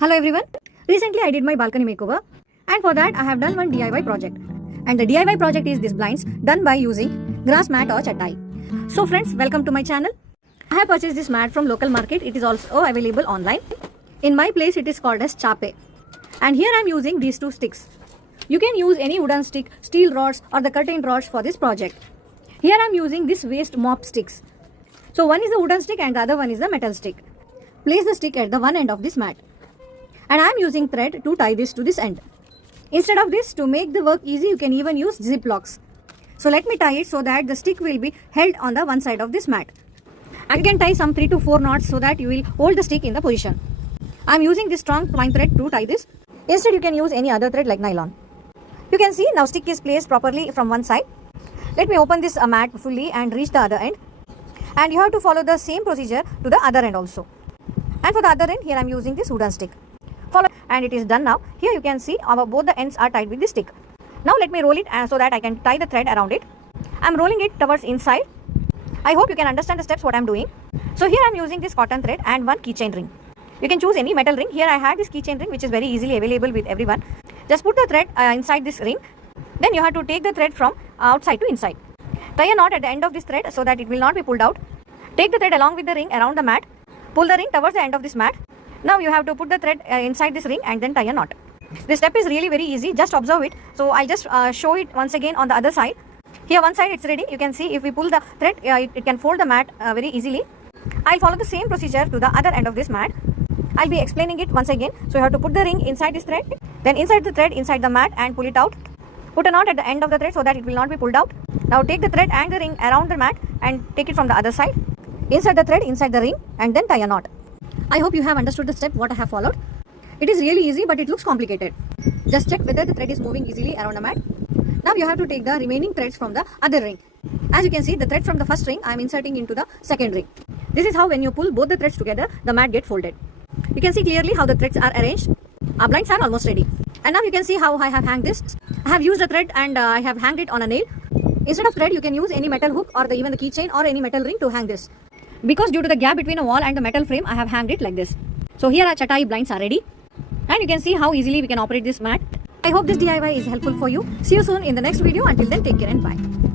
Hello everyone. Recently I did my balcony makeover and for that I have done one DIY project. And the DIY project is this blinds done by using grass mat or chattai. So friends, welcome to my channel. I have purchased this mat from local market. It is also available online. In my place it is called as chape. And here I am using these two sticks. You can use any wooden stick, steel rods or the curtain rods for this project. Here I am using this waste mop sticks. So one is the wooden stick and the other one is the metal stick. Place the stick at the one end of this mat. And I am using thread to tie this to this end. Instead of this, to make the work easy, you can even use zip locks. So let me tie it so that the stick will be held on the one side of this mat. And you can tie some 3 to 4 knots so that you will hold the stick in the position. I am using this strong twine thread to tie this. Instead, you can use any other thread like nylon. You can see now stick is placed properly from one side. Let me open this mat fully and reach the other end. And you have to follow the same procedure to the other end also. And for the other end, here I am using this wooden stick. Follow, and it is done now. Here you can see both the ends are tied with the stick. Now let me roll it so that I can tie the thread around it. I am rolling it towards inside. I hope you can understand the steps what I am doing. So here I am using this cotton thread and one keychain ring. You can choose any metal ring. Here I had this keychain ring which is very easily available with everyone. Just put the thread inside this ring. Then you have to take the thread from outside to inside. Tie a knot at the end of this thread so that it will not be pulled out. Take the thread along with the ring around the mat. Pull the ring towards the end of this mat. Now you have to put the thread inside this ring and then tie a knot. This step is really very easy. Just observe it. So I'll just show it once again on the other side. Here one side it's ready. You can see if we pull the thread, it can fold the mat very easily. I'll follow the same procedure to the other end of this mat. I'll be explaining it once again. So you have to put the ring inside this thread. Then inside the thread inside the mat and pull it out. Put a knot at the end of the thread so that it will not be pulled out. Now take the thread and the ring around the mat and take it from the other side. Inside the thread, inside the ring, and then tie a knot. I hope you have understood the step what I have followed. It is really easy but it looks complicated. Just check whether the thread is moving easily around the mat. Now you have to take the remaining threads from the other ring. As you can see, the thread from the first ring I am inserting into the second ring. This is how when you pull both the threads together, the mat gets folded. You can see clearly how the threads are arranged. Our blinds are almost ready. And now you can see how I have hanged this. I have used a thread and I have hanged it on a nail. Instead of thread, you can use any metal hook or even the keychain or any metal ring to hang this. Because due to the gap between a wall and the metal frame, I have hanged it like this. So here our chattai blinds are ready. And you can see how easily we can operate this mat. I hope this DIY is helpful for you. See you soon in the next video. Until then, take care and bye.